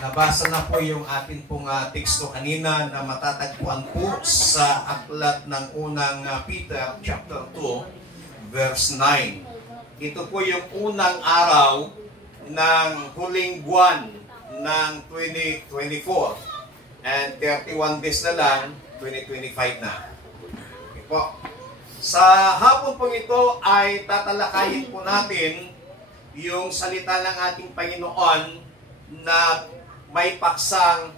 Nabasa na po yung atin pong teksto kanina na matatagpuan po sa aklat ng unang Peter chapter 2 verse 9. Ito po yung unang araw ng huling buwan ng 2024 and 31 days na lang 2025 na. Okay po. Sa hapon po ito ay tatalakayin po natin yung salita ng ating Panginoon na may paksang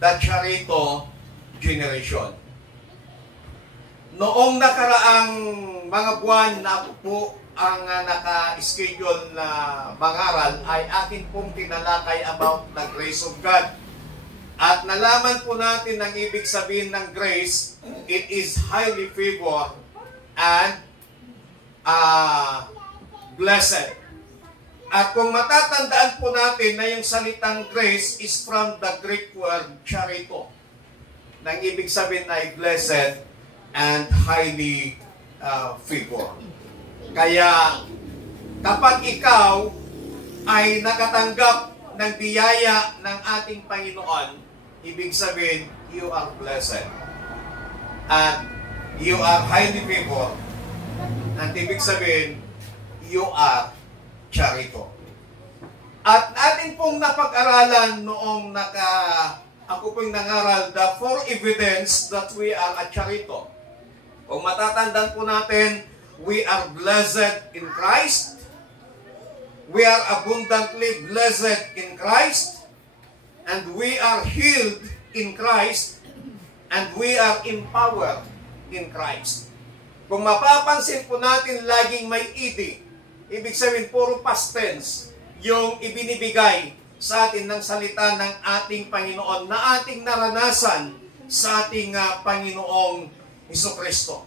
the Charito generation. Noong nakaraang mga buwan na ako po ang naka-schedule na mangaral ay akin pong tinalakay about the grace of God. At nalaman po natin ang ibig sabihin ng grace, it is highly favored and blessed. At kung matatandaan po natin na yung salitang grace is from the Greek word charito. Nang ibig sabihin ay blessed and highly favored. Kaya kapag ikaw ay nakatanggap ng biyaya ng ating Panginoon, ibig sabihin, you are blessed. And you are highly favored. And ibig sabihin, you are charito. At atin pong napag-aralan noong ako pong nangaral, the four evidence that we are a charito. Kung matatandaan po natin, we are blessed in Christ, we are abundantly blessed in Christ, and we are healed in Christ, and we are empowered in Christ. Kung mapapansin po natin, laging may ed. Ibig sabihin, puro past tense yung ibinibigay sa atin ng salita ng ating Panginoon na ating naranasan sa ating Panginoong Hesukristo.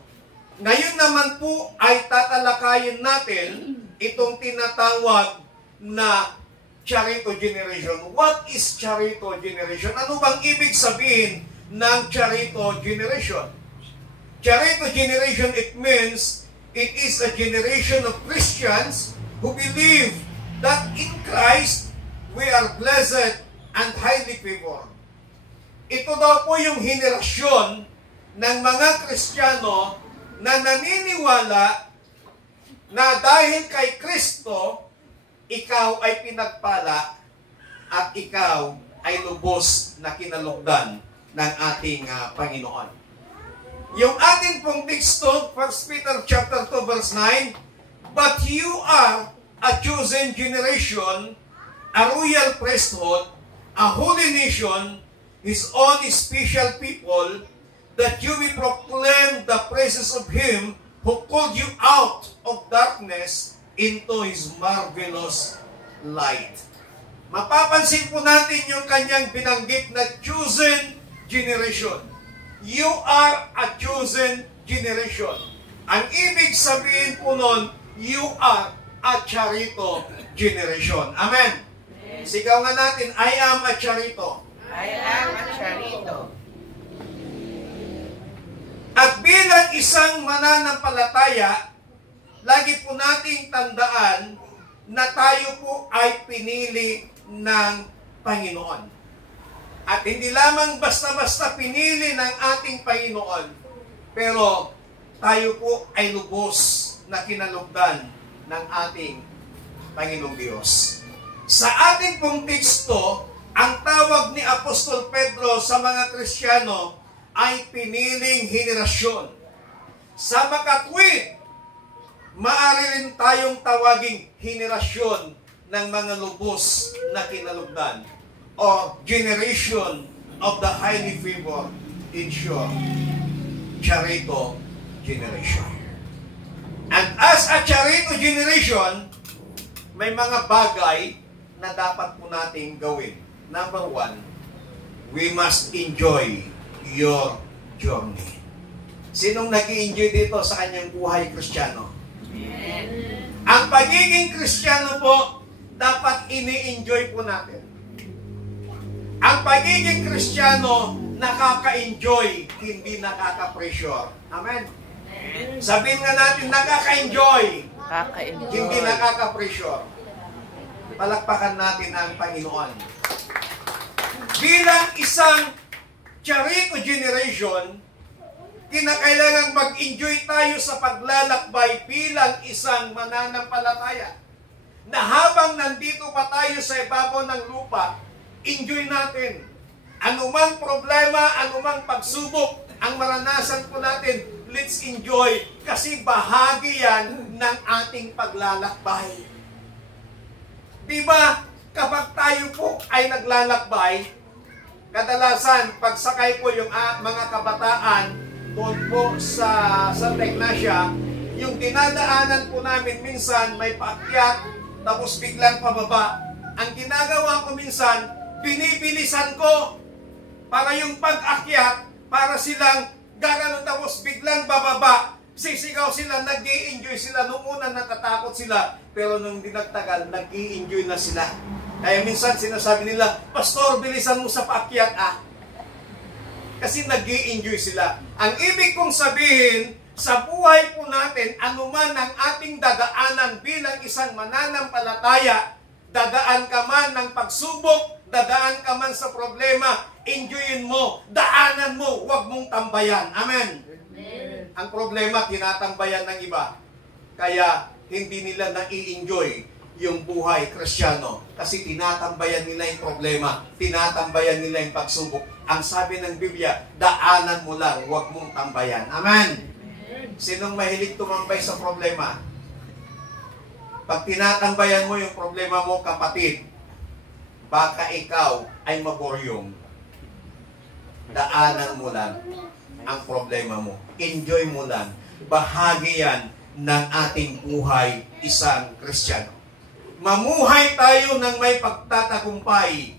Ngayon naman po ay tatalakayin natin itong tinatawag na Charito generation. What is Charito generation? Ano bang ibig sabihin ng Charito generation? Charito generation, it means it is a generation of Christians who believe that in Christ we are blessed and highly favored. Ito daw po yung henerasyon ng mga Kristiyano na naniniwala na dahil kay Kristo, ikaw ay pinagpala at ikaw ay lubos na kinalugdan ng ating Panginoon. Yung ating pong teksto, 1 Peter chapter 2 verse 9, but you are a chosen generation, a royal priesthood, a holy nation, His own special people, that you will proclaim the praises of Him who called you out of darkness into His marvelous light. Mapapansin po natin yung kanyang binanggit na chosen generation. You are a chosen generation. Ang ibig sabihin po nun, you are a charito generation. Amen. Sigaw nga natin, I am a charito. I am a charito. At bilang isang mananampalataya, lagi po nating tandaan na tayo po ay pinili ng Panginoon. At hindi lamang basta-basta pinili ng ating Panginoon, pero tayo po ay lubos na kinalugdan ng ating Panginoong Diyos. Sa ating pong teksto, ang tawag ni Apostol Pedro sa mga Kristiyano ay piniling henerasyon. Sa makatwid, maaari rin tayong tawaging henerasyon ng mga lubos na kinalugdan, or generation of the highly favored, in short, Charito generation. And as a Charito generation, may mga bagay na dapat po nating gawin. Number one, we must enjoy your journey. Sinong nag-i-enjoy dito sa kanyang buhay Kristiyano? Amen. Ang pagiging Kristiyano po, dapat ini-enjoy po natin. Ang pagiging Kristiyano, nakaka-enjoy, hindi nakaka-pressure. Amen? Sabihin nga natin, nakaka-enjoy, hindi nakaka-pressure. Palakpakan natin ang Panginoon. bilang isang Charito generation, kinakailangan mag-enjoy tayo sa paglalakbay bilang isang mananampalataya. Na habang nandito pa tayo sa ibabaw ng lupa, enjoy natin. Anumang problema, anumang pagsubok, ang maranasan po natin, let's enjoy. Kasi bahagi yan ng ating paglalakbay. Diba, kapag tayo po ay naglalakbay, kadalasan, pagsakay po yung mga kabataan doon po sa Santa Ignacia, yung dinadaanan po namin minsan may paakyat, tapos biglang pababa. Ang ginagawa ko minsan, binibilisan ko para yung pag-akyat, para silang gaganon tapos biglang bababa. Sisigaw sila, nag-i-enjoy sila. Noong una natatakot sila, pero nung dinagtagal, nag-i-enjoy na sila. Kaya minsan sinasabi nila, Pastor, bilisan mo sa paakyat Kasi nag-i-enjoy sila. Ang ibig kong sabihin, sa buhay po natin, anuman ang ating dadaanan bilang isang mananampalataya, dadaan ka man ng pagsubok, dadaan ka man sa problema, enjoyin mo, daanan mo, huwag mong tambayan. Amen. Ang problema, tinatambayan ng iba. Kaya hindi nila nai-enjoy yung buhay Kristiyano. Kasi tinatambayan nila yung problema, tinatambayan nila yung pagsubok. Ang sabi ng Biblia, daanan mo lang, huwag mong tambayan. Amen. Sinong mahilig tumambay sa problema? Pag tinatambayan mo yung problema mo, kapatid, baka ikaw ay maboryong. Daanan mo lang ang problema mo. Enjoy mo lang. Bahagi yan ng ating buhay isang Kristiyano. Mamuhay tayo ng may pagtatagumpay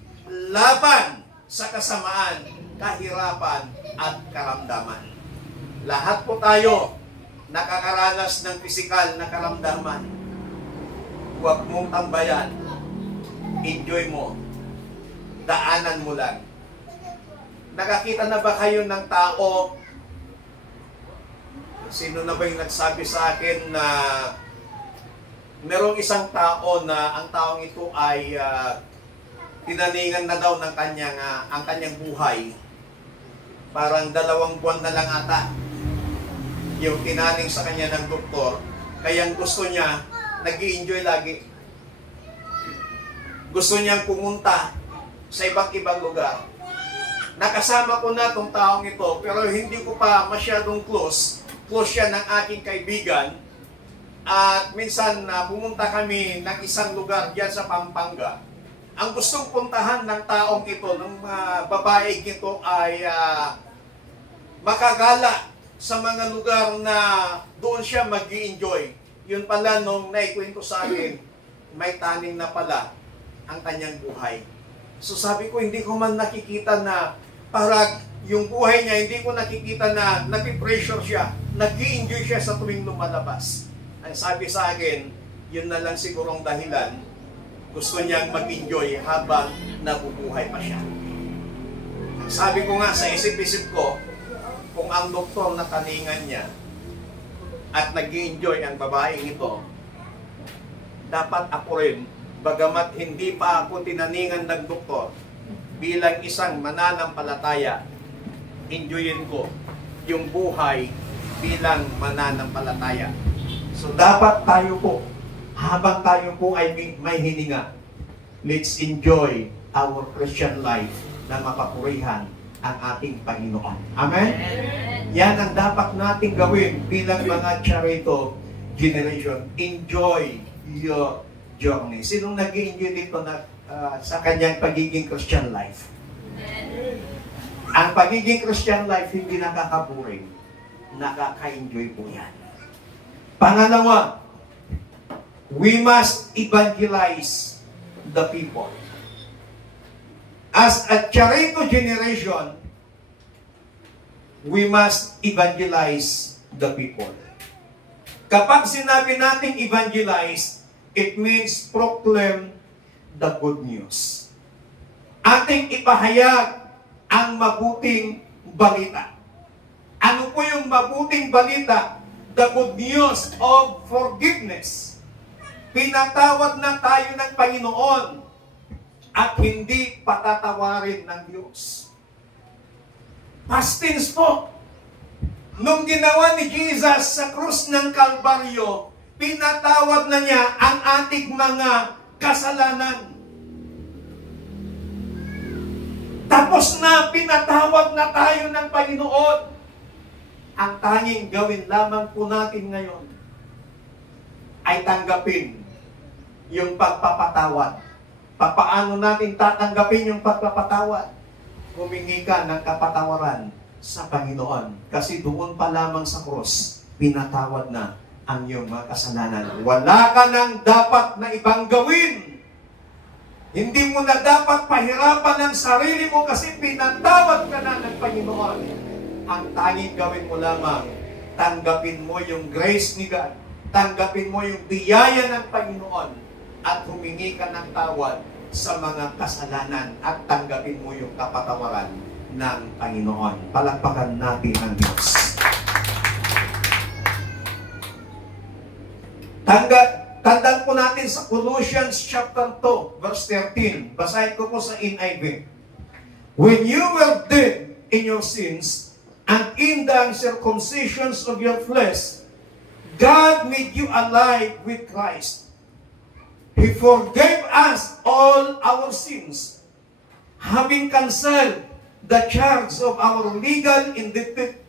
laban sa kasamaan, kahirapan at karamdaman. Lahat po tayo nakakaranas ng pisikal na karamdaman. Huwag mong tambayan. Enjoy mo. Daanan mo lang. Nakakita na ba kayo ng tao? Sino na ba yung nagsabi sa akin na merong isang tao na ang taong ito ay tinaningan na daw ng ang kanyang buhay. Parang 2 buwan na lang ata yung tinaning sa kanya ng doktor. Kaya gusto niya, nag-i-enjoy lagi. Gusto niyang pumunta sa iba't ibang lugar. Nakasama ko na itong taong ito, pero hindi ko pa masyadong close. Close siya ng aking kaibigan. At minsan pumunta kami ng isang lugar diyan sa Pampanga. Ang gustong puntahan ng taong ito, ng babae ito ay makagala sa mga lugar na doon siya mag-i-enjoy. Yun pala nung naikwento sa akin, may taning na pala ang kanyang buhay. So sabi ko, hindi ko man nakikita na parang yung buhay niya, hindi ko nakikita na napipressure siya, nag-i-enjoy siya sa tuwing lumalabas. Ang sabi sa akin, yun na lang sigurong dahilan, gusto niyang mag-enjoy habang nabubuhay pa siya. Ang sabi ko nga sa isip-isip ko, kung ang doktor na taningan niya at nag-i-enjoy ang babaeng ito, dapat ako rin, bagamat hindi pa ako tinaningan ng doktor, bilang isang mananampalataya, enjoyin ko yung buhay bilang mananampalataya. So dapat tayo po, habang tayo po ay may hininga, let's enjoy our Christian life na mapapurihan ang ating Panginoon. Amen? Yan ang dapat nating gawin bilang mga Charito generation. Enjoy your journey. Sinong nag-i-enjoy dito na, sa kanyang pagiging Christian life? Ang pagiging Christian life hindi nakakaboring. Nakaka-enjoy po yan. Pangalawa, we must evangelize the people. As a Charito generation, we must evangelize the people. Kapag sinabi natin evangelize, it means proclaim the good news. Ating ipahayag ang mabuting balita. Ano po yung mabuting balita? The good news of forgiveness. Pinatawad na tayo ng Panginoon. at hindi patatawarin ng Diyos. Past tense po. Nung ginawa ni Jesus sa krus ng Kalbaryo, pinatawad na niya ang ating mga kasalanan. Tapos na, pinatawad na tayo ng Panginoon. Ang tanging gawin lamang po natin ngayon ay tanggapin yung pagpapatawad. Papaano natin tatanggapin yung pagpapatawad? Humingi ka ng kapatawaran sa Panginoon. Kasi doon pa lamang sa cross, pinatawad na ang iyong mga kasalanan. Wala ka nang dapat na ibang gawin. Hindi mo na dapat pahirapan ang sarili mo kasi pinatawad ka na ng Panginoon. Ang tanging gawin mo lamang, tanggapin mo yung grace ni God. Tanggapin mo yung biyaya ng Panginoon at humingi ka ng tawad sa mga kasalanan at tanggapin mo yung kapatawaran ng Panginoon. Palakpakan natin ang Diyos. Tandaan po natin sa Colossians chapter 2, verse 13. Basahin ko po sa NIV. When you were dead in your sins and in the uncircumcisions of your flesh, God made you alive with Christ. He forgave us all our sins, having canceled the charge of our legal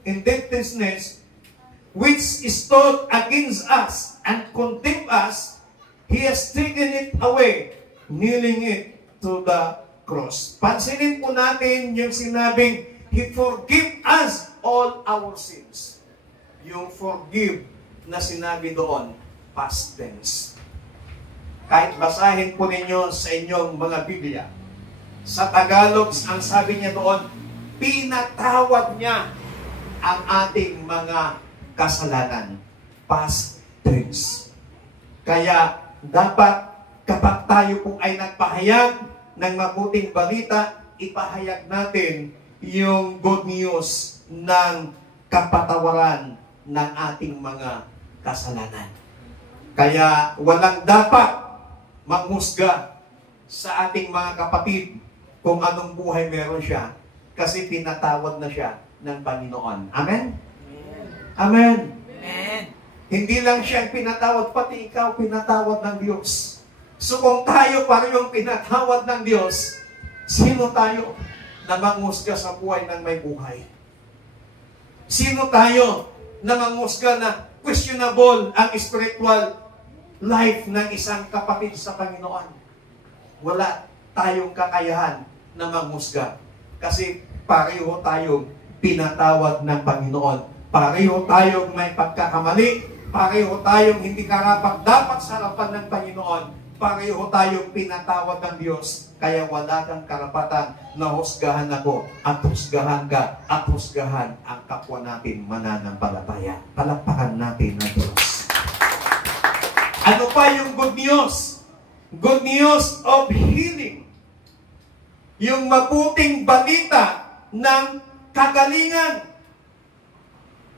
indebtedness, which stood against us and condemned us. He has taken it away, nailing it to the cross. Pansinin po natin yung sinabing, He forgive us all our sins. Yung forgive na sinabi doon, past tense. Kahit basahin po ninyo sa inyong mga Biblia, sa Tagalog, ang sabi niya doon, pinatawad niya ang ating mga kasalanan. Past tense. Kaya dapat kapag tayo po ay nagpahayag ng mabuting balita, ipahayag natin yung good news ng kapatawaran ng ating mga kasalanan. Kaya walang dapat manghusga sa ating mga kapatid kung anong buhay meron siya kasi pinatawad na siya ng Panginoon. Amen? Amen. Amen. Hindi lang siya pinatawad, pati ikaw pinatawad ng Diyos. So kung tayo parehong pinatawad ng Diyos, sino tayo na manghusga sa buhay ng may buhay? Sino tayo na manghusga na questionable ang spiritual life ng isang kapatid sa Panginoon? Wala tayong kakayahan na manghusga. Kasi pareho tayong pinatawad ng Panginoon. Pareho tayong may pagkakamali. Pareho tayong hindi karapat-dapat sa harapan ng Panginoon. Pareho tayong pinatawad ng Diyos. Kaya wala kang karapatan na husgahan ako at husgahan ka at husgahan ang kapwa natin mananampalataya. Palakpakan natin ang Diyos. Ano pa yung good news? Good news of healing. Yung mabuting balita ng kagalingan.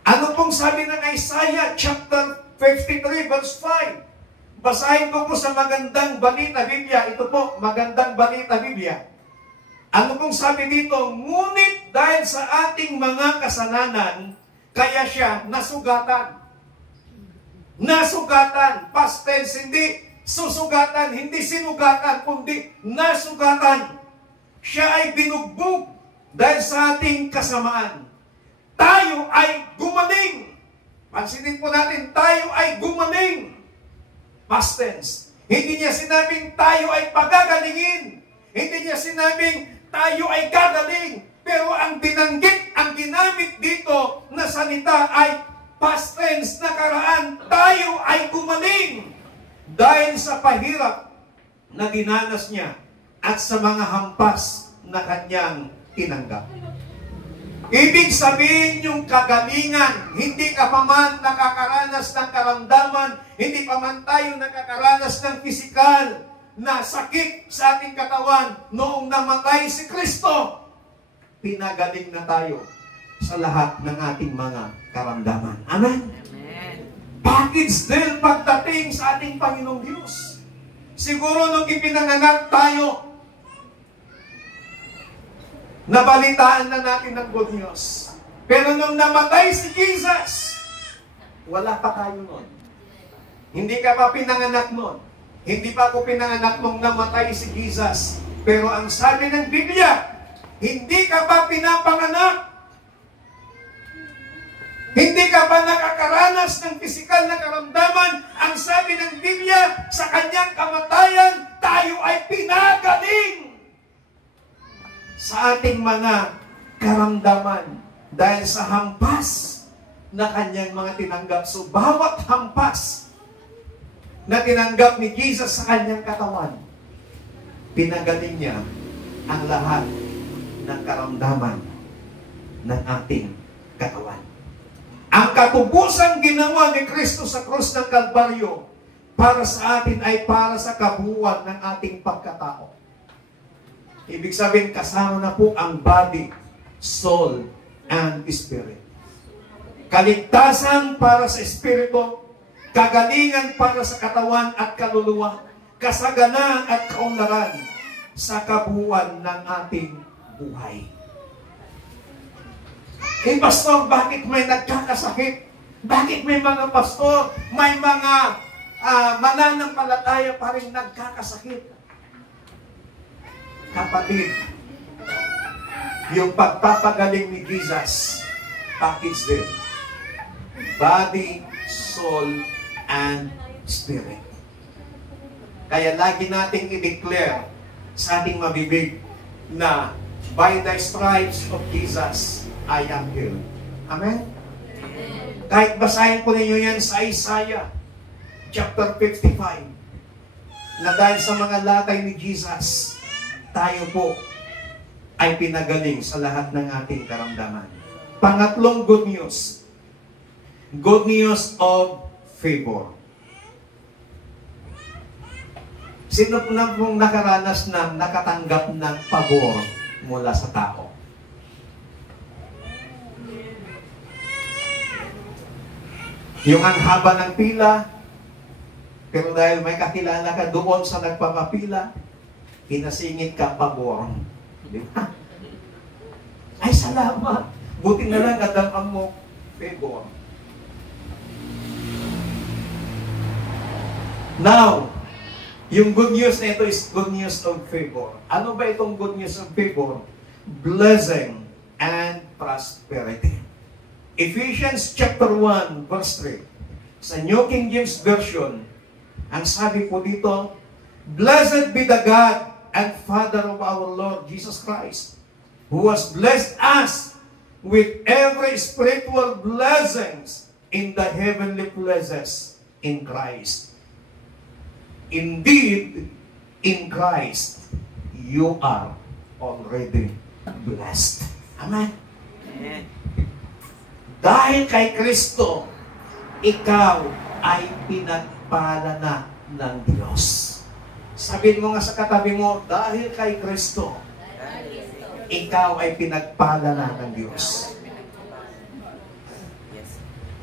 Ano pong sabi ng Isaiah chapter 53 verse 5? Basahin ko po sa magandang balita Biblia. Ito po, magandang balita Biblia. Ano pong sabi dito? Ngunit dahil sa ating mga kasalanan, kaya siya nasugatan. Nasugatan. Past tense, hindi susugatan, hindi sinugatan, kundi nasugatan. Siya ay binugbog dahil sa ating kasamaan. Tayo ay gumaling. Pansinin po natin, tayo ay gumaling. Past tense. Hindi niya sinabing tayo ay pagagalingin. Hindi niya sinabing tayo ay gagaling. Pero ang binanggit, ang ginamit dito na salita ay past tense, nakaraan. Tayo ay gumaling. Dahil sa pahirap na dinanas niya at sa mga hampas na kanyang tinanggap. Ibig sabihin yung kagalingan, hindi ka pa man nakakaranas ng karamdaman, hindi pa man tayo nakakaranas ng pisikal na sakit sa ating katawan noong namatay si Kristo. Pinagaling na tayo sa lahat ng ating mga karamdaman. Amen? Amen. Package din pagdating sa ating Panginoong Diyos. Siguro nung ipinanganak tayo, Nabalitaan na natin ng good news. Pero nung namatay si Jesus, wala pa tayo nun. Hindi ka pa pinanganak nun. Hindi pa ako pinanganak nung namatay si Jesus. Pero ang sabi ng Biblia, hindi ka pa pinapanganak. Hindi ka ba nakakaranas ng pisikal na karamdaman? Ang sabi ng Biblia, sa kanyang kamatayan, tayo ay pinagaling sa ating mga karamdaman dahil sa hampas na kanyang mga tinanggap. So, bawat hampas na tinanggap ni Jesus sa kanyang katawan, pinagaling niya ang lahat ng karamdaman ng ating katawan. Ang katubusang ginawa ni Kristo sa krus ng Kalbaryo para sa atin ay para sa kabuuan ng ating pagkatao. Ibig sabihin, kasama na po ang body, soul, and spirit. Kaligtasan para sa espiritu, kagalingan para sa katawan at kaluluwa, kasaganaan at kaunlaran sa kabuuan ng ating buhay. Eh, pastor, bakit may nagkakasakit? Bakit may mga pastor, may mga mananampalataya pa rin nagkakasakit? Kapatid, yung pagpapagaling ni Jesus, package din. Body, soul, and spirit. Kaya lagi nating i-declare sa ating mabibig na by the stripes of Jesus, I am healed. Amen? Kahit basahin po ninyo yan sa Isaiah chapter 55 na dahil sa mga latay ni Jesus, tayo po ay pinagaling sa lahat ng ating karamdaman. Pangatlong good news. Good news of favor. Sino po na pong nakaranas na nakatanggap ng pabor mula sa tao? Yung ang haba ng pila, pero dahil may kakilala ka doon sa nagpapapila, pinasingit ka pabor. Di ba? Ay, salamat. Buti na lang nadamang mo favor. Now, yung good news na ito is good news of favor. Ano ba itong good news of favor? Blessing and prosperity. Ephesians chapter 1, verse 3. Sa New King James Version, ang sabi po dito, Blessed be the God and Father of our Lord Jesus Christ, who has blessed us with every spiritual blessings in the heavenly places in Christ. Indeed, in Christ, you are already blessed. Amen? Amen. Dahil kay Kristo, ikaw ay pinagpala na ng Diyos. Sabihin mo nga sa katabi mo, dahil kay Kristo, ikaw ay pinagpala na ng Diyos.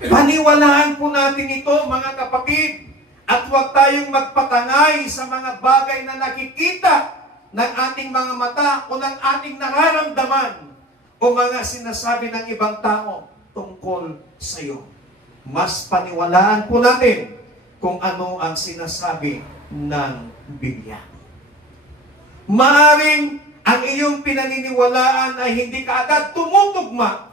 Paniwalaan po natin ito, mga kapatid, at huwag tayong magpatangay sa mga bagay na nakikita ng ating mga mata o ng ating nararamdaman o mga sinasabi ng ibang tao tungkol sa iyo. Mas paniwalaan po natin kung ano ang sinasabi ng Biblia. Maaring ang iyong pinaniniwalaan ay hindi kaagad tumutugma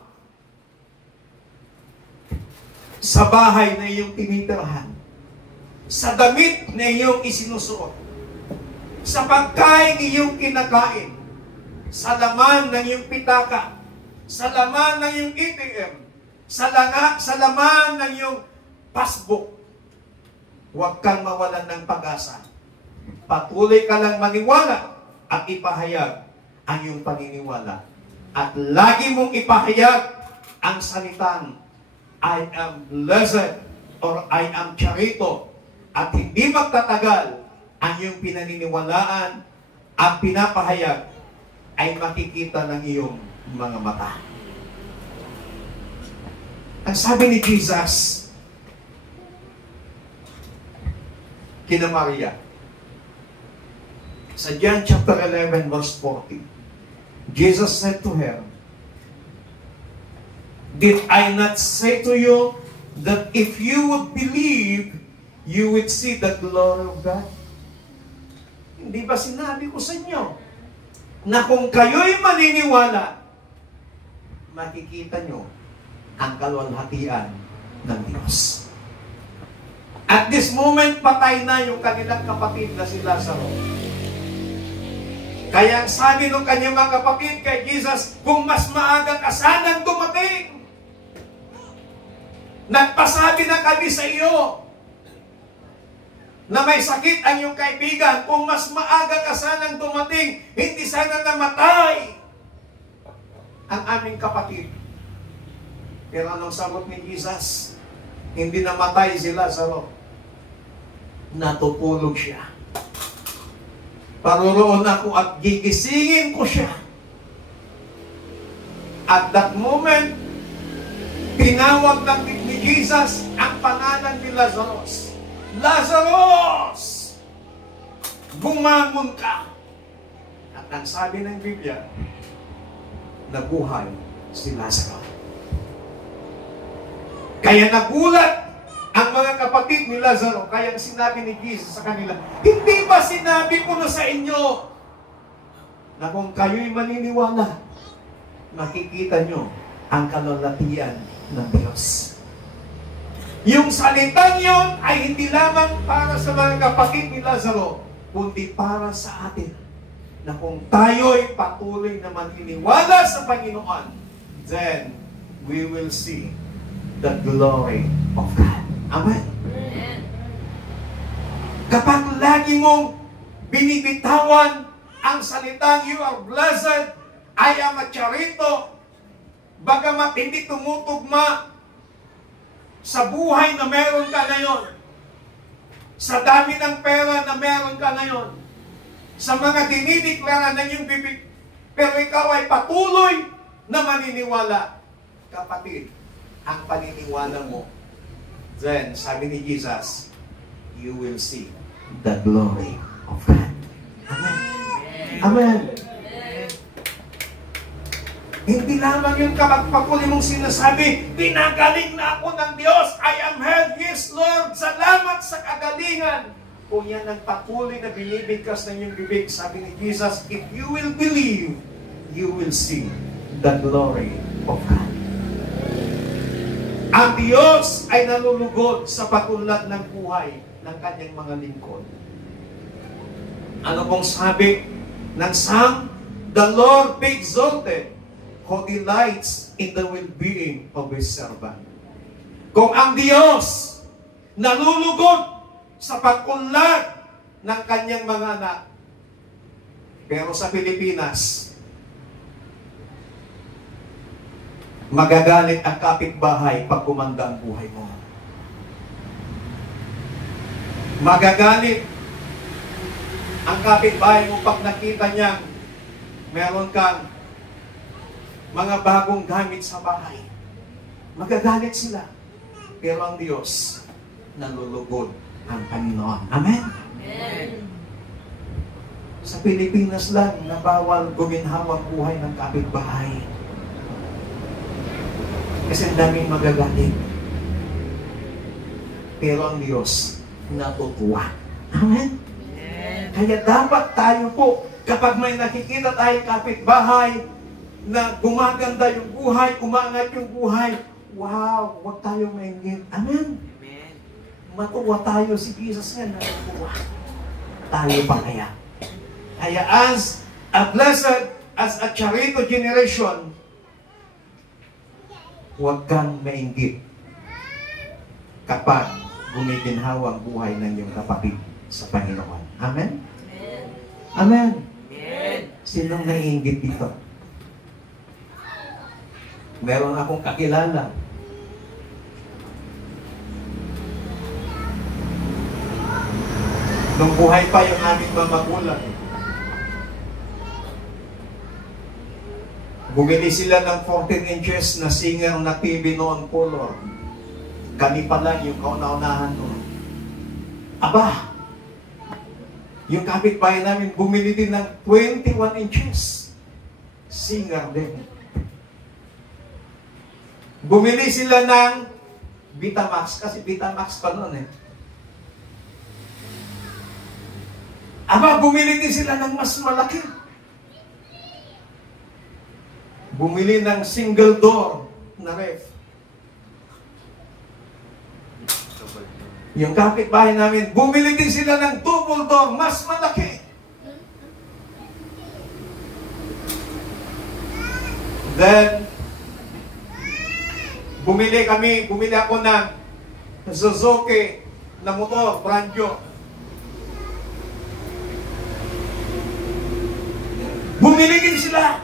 sa bahay na iyong tinitirahan, sa damit na iyong isinusuot, sa pagkain iyong kinakain, sa laman ng iyong pitaka, sa laman ng iyong ATM, sa laman ng iyong passbook. Huwag kang mawalan ng pag-asa. Patuloy ka lang maniwala at ipahayag ang iyong paniniwala. At lagi mong ipahayag ang salitang, I am blessed or I am charito. At hindi magtatagal ang iyong pinaniniwalaan at pinapahayag ay makikita ng iyong mga mata. Ang sabi ni Jesus kina Maria sa John chapter 11 verse 40, Jesus said to her, "Did I not say to you that if you would believe, you would see the glory of God?" Hindi ba sinabi ko sa inyo na kung kayo'y maniniwala, makikita nyo ang kaluwalhatian ng Diyos. At this moment, patay na yung kanilang kapatid na si Lazaro. Kaya ang sabi ng kanyang mga kapatid kay Jesus, kung mas maagang asanang dumating, nagpasabi na kami sa iyo na may sakit ang iyong kaibigan, kung mas maagang asanang dumating, hindi sana namatay ang aming kapatid. Pero anong sagot ni Jesus? Hindi namatay si Lazaro. Natutulog siya. Paroroon ako at gigisingin ko siya. At that moment, tinawag ng ni Jesus ang pangalan ni Lazarus. Lazarus! Bumangon ka! At ang sabi ng Biblia, nabuhay si Lazarus. Kaya nagulat ang mga kapatid ni Lazaro. Kaya sinabi ni Jesus sa kanila, hindi ba sinabi ko na sa inyo na kung kayo'y maniniwala, makikita nyo ang kaluwalhatian ng Diyos. Yung salitang yon ay hindi lamang para sa mga kapatid ni Lazaro, kundi para sa atin, na kung tayo'y patuloy na maniniwala sa Panginoon, then we will see the glory of God. Amen. Kapag lagi mong binibitawan ang salitang you are blessed, I am a charito, bagamat hindi tumutugma sa buhay na meron ka ngayon, sa dami ng pera na meron ka ngayon, sa mga dinideklara ng iyong bibig, pero ikaw ay patuloy na maniniwala, kapatid, ang paniniwala mo, then, sabi ni Jesus, you will see the glory of God. Amen. Amen. Hindi lamang yung kapagpapuli mong sinasabi, pinagaling na ako ng Diyos, I am healed, yes Lord, salamat sa kagalingan. Kung yan ang patuloy na binibigkas ng iyong bibig, sabi ni Jesus, if you will believe, you will see the glory of God. Ang Diyos ay nalulugod sa pag-unlad ng buhay ng kanyang mga lingkod. Ano pong sabi ng Psalm? The Lord be exalted, who delights in the well-being of His servant. Kung ang Diyos nalulugod sa pag-unlad ng kanyang mga anak, pero sa Pilipinas, magagalit ang kapitbahay pag gumanda ang buhay mo. Magagalit ang kapitbahay mo pag nakita niyang meron kang mga bagong gamit sa bahay. Magagalit sila. Pero ang Diyos, nalulugod ang Panginoon. Amen? Amen. Sa Pilipinas lang, na bawal guminhawang buhay ng kapitbahay. Kasi ang daming magagalit. Pero ang Diyos, natutuwa. Amen? Amen. Kaya dapat tayo po, kapag may nakikita tayong kapitbahay, na gumaganda yung buhay, umangat yung buhay, wow, huwag tayong mainggit. Amen? Amen. Matuwa tayo, si Jesus nga natutuwa. Tayo pa kaya? Kaya as a blessed, as a charito generation, huwag kang mainggit kapag gumiginhawa ang buhay ng iyong kapatid sa Panginoon. Amen? Amen. Amen? Amen. Sinong naiinggit dito? Meron akong kakilala. Nung buhay pa yung aming mga magulang, bumili sila ng 14 inches na Singer na TV noon color. Kami pa lang yung kauna-unahan noon. Aba! Yung kapitbahay namin bumili din ng 21 inches. singer din. Bumili sila ng Betamax, kasi Betamax pa noon eh. Aba, bumili din sila ng mas malaki. Bumili ng single door na ref. Yung kapitbahay namin, bumili din sila ng double door, mas malaki. Then, bumili ako ng Suzuki na motor, brand new. Bumili din sila.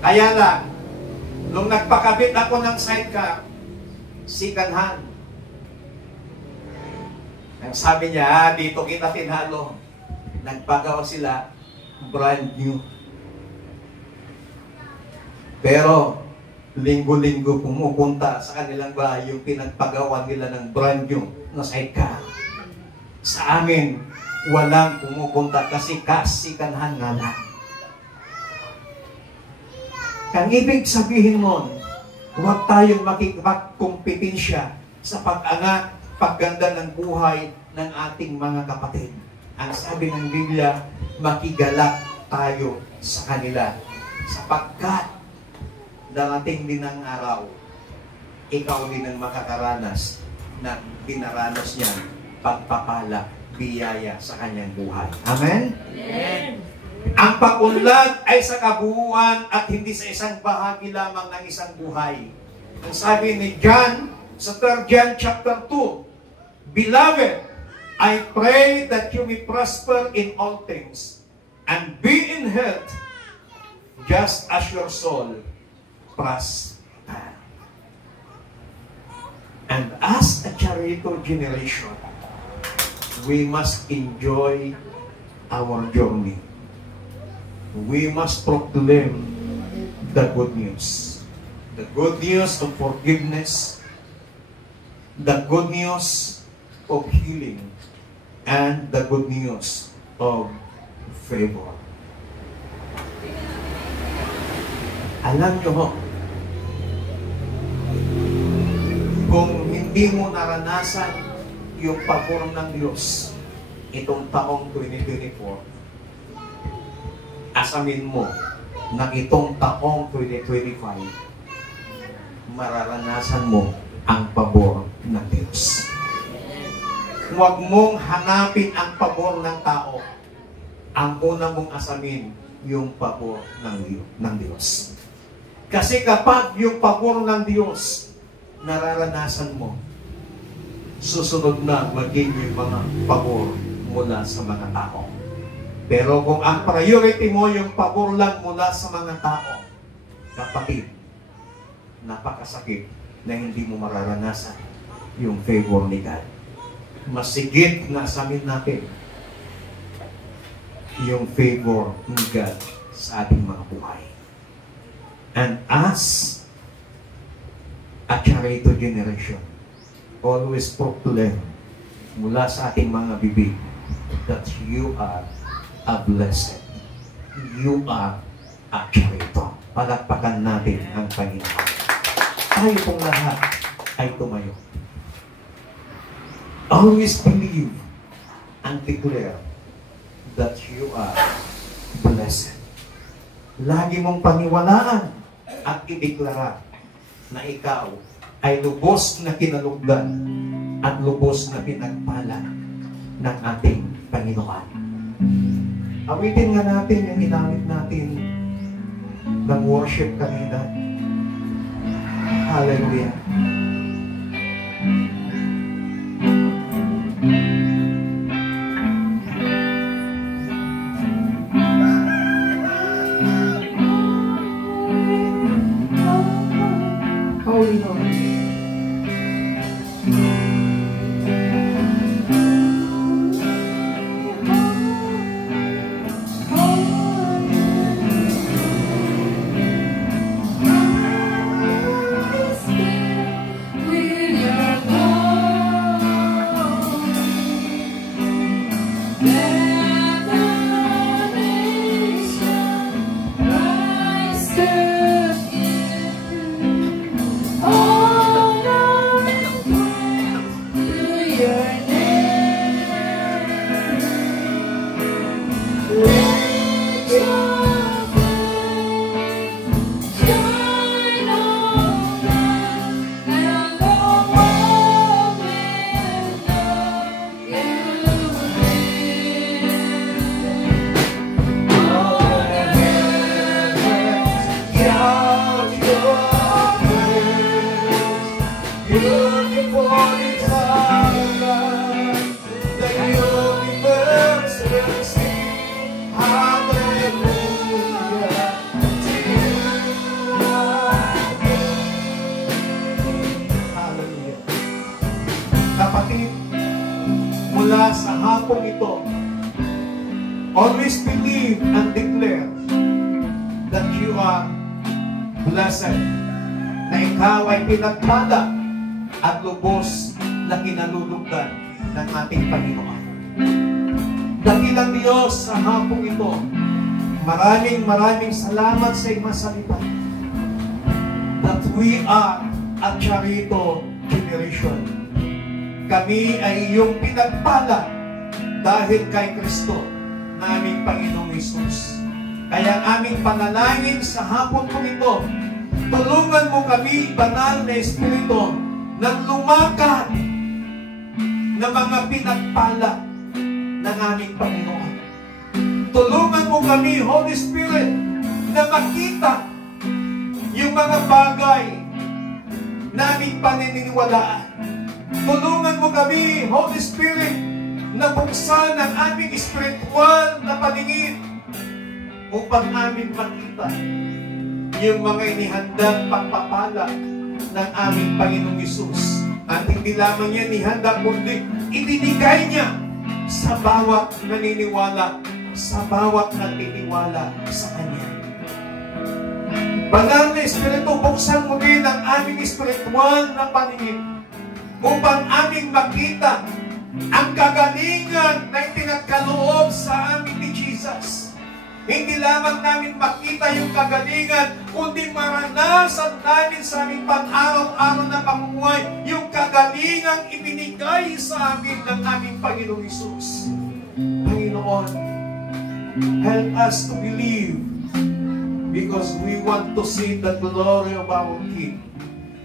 Kaya lang, nung nagpakabit ako ng sidecar, second hand. Ang sabi niya, dito kita tinalo. Nagpagawa sila, brand new. Pero, linggo-linggo pumupunta sa kanilang bahay yung pinagpagawa nila ng brand new na sidecar. Sa amin, walang pumupunta kasi kasikanhan nga lang. Ang ibig sabihin mo, huwag tayong makikipagkompetensya sa pag-angat, pagganda ng buhay ng ating mga kapatid. Ang sabi ng Biblia, makigalak tayo sa kanila. Sapagkat darating din ang araw, ikaw din ang makakaranas na dinaranas niya pagpapala, biyaya sa kanyang buhay. Amen? Amen. Ang pag-unlad ay sa kabuuan at hindi sa isang bahagi lamang ng isang buhay. Ang sabi ni John sa 3 John chapter 2, Beloved, I pray that you may prosper in all things and be in health just as your soul prosper. And as a charitable generation, we must enjoy our journey. We must proclaim the good news. The good news of forgiveness, the good news of healing, and the good news of favor. Alam nyo ho, kung hindi mo naranasan yung pabor ng Diyos itong taong 2024, asamin mo na itong taong 2025, mararanasan mo ang pabor ng Diyos. Huwag mong hanapin ang pabor ng tao. Ang una mong asamin, yung pabor ng Diyos. Kasi kapag yung pabor ng Diyos, nararanasan mo, susunod na maging yung mga pabor mula sa mga tao. Pero kung ang priority mo yung pabor lang mula sa mga tao, kapatid, napakasakit na hindi mo mararanasan yung favor ni God. Masigit na asamin natin yung favor ni God sa ating mga buhay. And as a charitable generation, always proclaim mula sa ating mga bibig that you are a blessed. You are a charito. Palakpakan natin ang Panginoon. Tayo pong lahat ay tumayo. Always believe and declare that you are blessed. Lagi mong paniwalaan at ideklara na ikaw ay lubos na kinalugdan at lubos na pinagpala ng ating Panginoon. Awitin nga natin yung inamit natin ng worship kanina. Hallelujah. Holy, holy. Spirit. Kapatid, mula sa hapong ito, always believe and declare that you are blessed, na ikaw ay pinagpala at lubos na kinalulugdan ng ating Panginoon. Dakilang Diyos, sa hapong ito, maraming salamat sa iyong salita that we are a Charito generation. Kami ay iyong pinagpala dahil kay Kristo na aming Panginoong Hesus. Kaya ang aming panalangin sa hapon ko ito, tulungan mo kami, banal na Espiritu, ng lumakad na mga pinagpala ng aming Panginoon. Tulungan mo kami, Holy Spirit, na makita yung mga bagay na aming paniniwalaan. Tulungan mo kami, Holy Spirit, na buksan ang aming spiritual na paningin upang aming makita yung mga inihandang pagpapala ng aming Panginoong Hesus. At hindi lamang yan ihanda, kundi ibinigay niya sa bawat naniniwala, sa bawat nagtitiwala sa Kanya. Banal na Espiritu, buksan mo din ang aming spiritual na paningin upang aming makita ang kagalingan na itinagkaloob sa amin ni Jesus. Hindi lamang namin makita yung kagalingan, kundi maranasan namin sa aming pang-araw-araw na pamumuhay yung kagalingang ibinigay sa amin ng aming Panginoong Hesus. Panginoon, help us to believe because we want to see the glory of our King.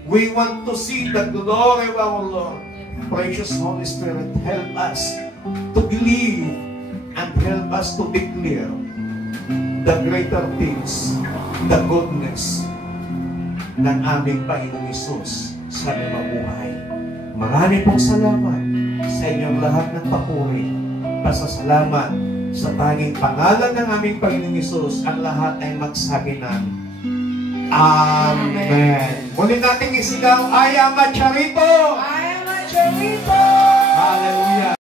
We want to see the glory of our Lord. Precious Holy Spirit, help us to believe and help us to declare the greater things, the goodness ng aming Panginoong Hesus sa aming mabuhay. Marami pong salamat sa inyong lahat ng papuri. Pasasalamat sa tanging pangalan ng aming Panginoong Hesus, ang lahat ay magsabi ng Amen. Muli nating isigaw, I am a Charito! I am a Charito! Hallelujah!